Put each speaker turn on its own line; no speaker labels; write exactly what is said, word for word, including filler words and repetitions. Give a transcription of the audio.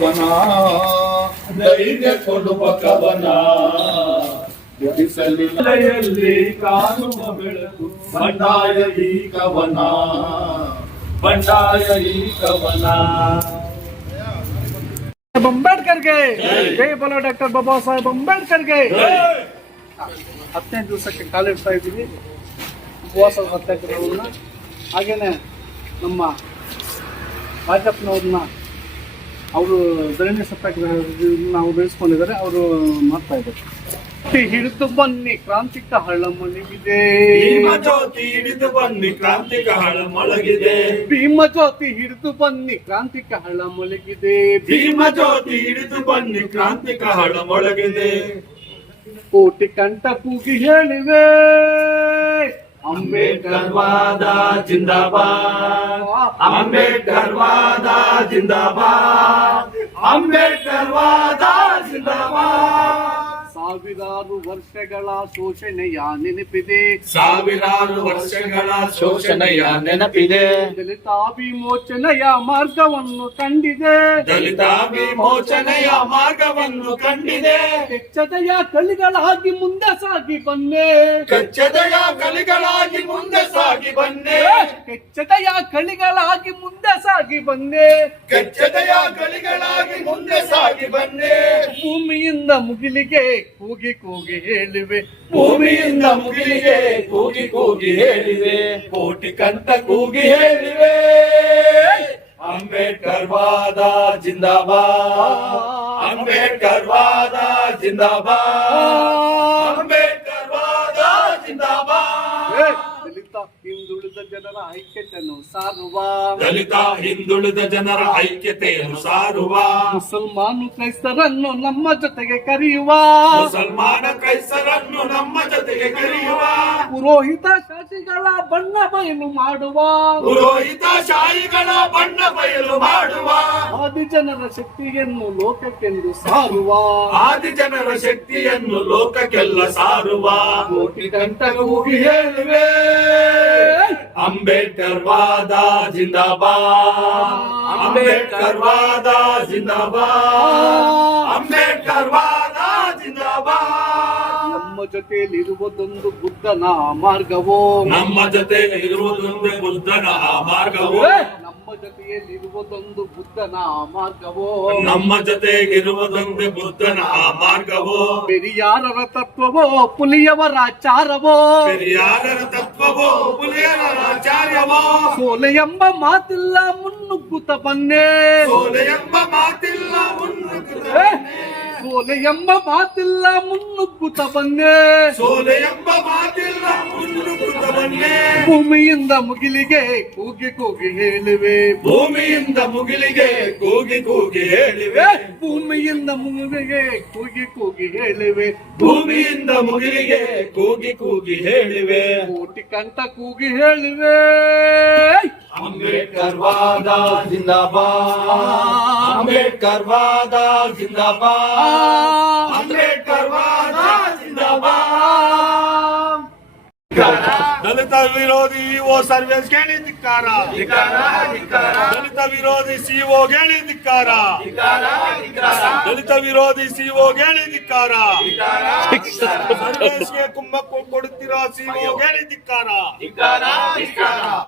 ಕವನ ಧೈರ್ಯ ಕೊಡುವ ಕವನ ಬಿಡಿಸಲಿಯಲ್ಲಿ ಕಾಣುವ ಬೆಳಕು ಬಂಡಾಯ ಈ ಕವನ ಬಂಡಾಯ ಈ ಕವನ.
ಅಂಬೇಡ್ಕರ್ಗೆ ಜೈ ಬೋಲೋ ಡಾಕ್ಟರ್ ಬಾಬಾ ಸಾಹೇಬ್ ಅಂಬೇಡ್ಕರ್ಗೆ. ಹತ್ತನೇ ದಿವಸಕ್ಕೆ ಕಾಲಿಡ್ತಾ ಇದ್ದೀವಿ ಉಪವಾಸ ಸತ್ಯಾಗ್ರಹವನ್ನು. ಹಾಗೇನೆ ನಮ್ಮ ರಾಜಪ್ಪನವ್ರನ್ನ ಅವರು ಧರಣಿ ಸತ್ಯಾಗ್ರಹ ನಾವು ಬೆಳೆಸ್ಕೊಂಡಿದ್ದಾರೆ, ಅವರು ಮಾಡ್ತಾ ಇದ್ದಾರೆ. ಹಿಡಿದು ಬನ್ನಿ ಕ್ರಾಂತಿಕ ಹಳ್ಳ ಮೊಳಗಿದೆ,
ಭೀಮ ಜ್ಯೋತಿ ಹಿಡಿದು ಬನ್ನಿ ಕ್ರಾಂತಿಕ ಹಳ್ಳ ಮೊಳಗಿದೆ,
ಭೀಮ ಜ್ಯೋತಿ ಹಿಡಿದು ಬನ್ನಿ ಕ್ರಾಂತಿಕ ಹಳ್ಳ ಮೊಳಗಿದೆ,
ಭೀಮ ಜ್ಯೋತಿ ಹಿಡಿದು ಬನ್ನಿ ಕ್ರಾಂತಿಕ ಹಳ್ಳ ಮೊಳಗಿದೆ.
ಕೋಟಿ ಕಂಠ ಕೂಗಿ ಹೇಳಿವೆ
ಅಂಬೇಡ್ಕರ್ ವಾದ ಜಿಂದಾಬಾದ್, ಅಂಬೇಡ್ಕರ್ ವಾದ ಜಿಂದಾಬಾದ್, ಅಂಬೇಡ್ಕರ್ ವಾದ ಜಿಂದಾಬಾದ್.
ಸಾವಿರಾರು ವರ್ಷಗಳ ಶೋಷಣೆಯ ನೆನಪಿದೆ,
ಸಾವಿರಾರು ವರ್ಷಗಳ ಶೋಷಣೆಯ ನೆನಪಿದೆ,
ದಲಿತ ವಿಮೋಚನೆಯ ಮಾರ್ಗವನ್ನು ಕಂಡಿದೆ,
ದಲಿತ ವಿಮೋಚನೆಯ ಮಾರ್ಗವನ್ನು ಕಂಡಿದೆ.
ಕೆಚ್ಚದೆಯ ಕಲಿಗಳಾಗಿ ಮುಂದೆ ಸಾಗಿ ಬನ್ನೆ,
ಕೆಚ್ಚದೆಯ ಕಲಿಗಳಾಗಿ ಮುಂದೆ ಸಾಗಿ ಬನ್ನೆ,
ಕೆಚ್ಚದೆಯ ಕಲಿಗಳಾಗಿ ಮುಂದೆ ಸಾಗಿ ಬನ್ನೆ,
ಕೆಚ್ಚದೆಯ ಕಲಿಗಳಾಗಿ ಮುಂದೆ ಸಾಗಿ ಬನ್ನೆ.
ಭೂಮಿಯಿಂದ ಮುಗಿಲಿಗೆ ಕೂಗಿ ಕೂಗಿ ಹೇಳಿವೆ,
ಭೂಮಿಯಿಂದ ಮುಗಿಲಿಗೆ ಕೂಗಿ ಕೂಗಿ ಹೇಳಿವೆ, ಕೋಟಿ ಕಂಠ ಕೂಗಿ ಹೇಳಿವೆ. ಅಂಬೇಡ್ಕರ್ ವಾದ ಜಿಂದಾಬಾದ್, ಅಂಬೇಡ್ಕರ್ ವಾದ ಜಿಂದಾಬಾದ್, ಅಂಬೇಡ್ಕರ್ ವಾದ ಜಿಂದಾಬಾದ್.
ದಲಿತ ಹಿಂದುಳಿದ ಜನರ ಐಕ್ಯತೆಯನ್ನು ಸಾರುವ,
ದಲಿತ ಹಿಂದುಳಿದ ಜನರ ಐಕ್ಯತೆಯನ್ನು ಸಾರುವ,
ಮುಸಲ್ಮಾನು ಕ್ರೈಸ್ತರನ್ನು ನಮ್ಮ ಜೊತೆಗೆ ಕರೆಯುವ,
ಮುಸಲ್ಮಾನ ಕ್ರೈಸ್ತರನ್ನು ನಮ್ಮ ಜೊತೆಗೆ ಕರೆಯುವ,
ಪುರೋಹಿತ ಶಾಸಿಗಳ ಬಣ್ಣ ಬಯಲು ಮಾಡುವ,
ಪುರೋಹಿತ ಶಾಹಿಗಳ ಬಣ್ಣ ಬಯಲು ಮಾಡುವ,
ಆದಿಜನರ ಶಕ್ತಿಯನ್ನು ಲೋಕಕ್ಕೆಂದು ಸಾರುವ,
ಆದಿಜನರ ಶಕ್ತಿಯನ್ನು ಲೋಕಕ್ಕೆಲ್ಲ ಸಾರುವ,
ಕೋಟಿ ಕಂಠ
ಕೂಗಿ ಹೇಳಿವೆ. ಅಂಬೇಡ್ಕರ್ ವಾದ ಜಿಂದಾಬಾದ್, ಅಂಬೇಡ್ಕರ್ ವಾದ ಜಿಂದಾಬಾದ್, ಅಂಬೇಡ್ಕರ್ ವಾದ ಜಿಂದಾಬಾದ್.
ನಮ್ಮ ಜೊತೆಯಲ್ಲಿ ಇರುವುದೊಂದು ಬುದ್ಧನ ಮಾರ್ಗವೋ,
ನಮ್ಮ ಜೊತೆ ಇರುವುದೊಂದು ಬುದ್ಧನ ಮಾರ್ಗವೋ,
ನಮ್ಮ ಜೊತೆಯಲ್ಲಿ ಇರುವುದೊಂದು ಬುದ್ಧನ ಮಾರ್ಗವೋ,
ನಮ್ಮ ಜೊತೆಗಿರುವುದೊಂದು ಬುದ್ಧನ ಮಾರ್ಗವೋ,
ಪೆರಿಯಾರರ ತತ್ವವೋ ಪುಲಿಯವರ ಆಚಾರವೋ,
ಪೆರಿಯಾರರ ತತ್ವವೋ ಪುಲಿಯರ ಆಚಾರ್ಯವೋ,
ಸೋಲೆ ಎಂಬ ಮಾತಿಲ್ಲ ಮುನ್ನುಗ್ಗುತ್ತ ಬನ್ನೇ,
ಸೋಲೆ ಎಂಬ ಮಾತಿಲ್ಲ ಮುನ್ನುಗ್ಗುತ್ತ ಬನ್ನಿ,
ಸೋಲೆ ಎಂಬ ಮಾತಿಲ್ಲ ಮುನ್ನುಗ್ಗುತ್ತ ಬನ್ನೇ,
ಸೋಲೆ ಎಂಬ ಮಾತಿಲ್ಲ ಮುನ್ನುಗ್ಗುತ್ತ ಬನ್ನಿ.
ಭೂಮಿಯಿಂದ ಮುಗಿಲಿಗೆ ಕೂಗಿ ಕೂಗಿ ಹೇಳಿವೆ,
ಭೂಮಿಯಿಂದ ಮುಗಿಲಿಗೆ ಕೂಗಿ ಕೂಗಿ ಹೇಳಿವೆ,
ಭೂಮಿಯಿಂದ ಮುಗಿಲಿಗೆ ಕೂಗಿ ಕೂಗಿ ಹೇಳಿವೆ,
ಭೂಮಿಯಿಂದ ಮುಗಿಲಿಗೆ ಕೂಗಿ ಕೂಗಿ ಹೇಳಿವೆ,
ಕೋಟಿ ಕಂಠ ಕೂಗಿ ಹೇಳಿವೆ.
ಅಂಬೇಡ್ಕರ್ ವಾದ ಜಿಂದಾಬಾದ್, ಅಂಬೇಡ್ಕರ್ ವಾದ ಜಿಂದಾಬಾದ್, ಅಂಬೇಡ್ಕರ್ ವಾದ ಜಿಂದಾಬಾದ್. ದಲಿತ ವಿರೋಧಿ ಓ ಸರ್ವೇಸ್ ಗೆಳಿ ಧಿಕ್ಕಾರ, ದಲಿತ ವಿರೋಧಿ ಸಿಒ ಗೆಳಿ ಧಿಕ್ಕಾರ, ದಲಿತ ವಿರೋಧಿ ಸಿಒ ಗೆಳಿ ಧಿಕ್ಕಾರ, ಸರ್ವೇಸ್ಗೆ ಕುಮ್ಮಕ್ಕು ಕೊಡುತ್ತಿರೋ ಸಿಒ ಗೆಳಿ ಧಿಕ್ಕಾರ.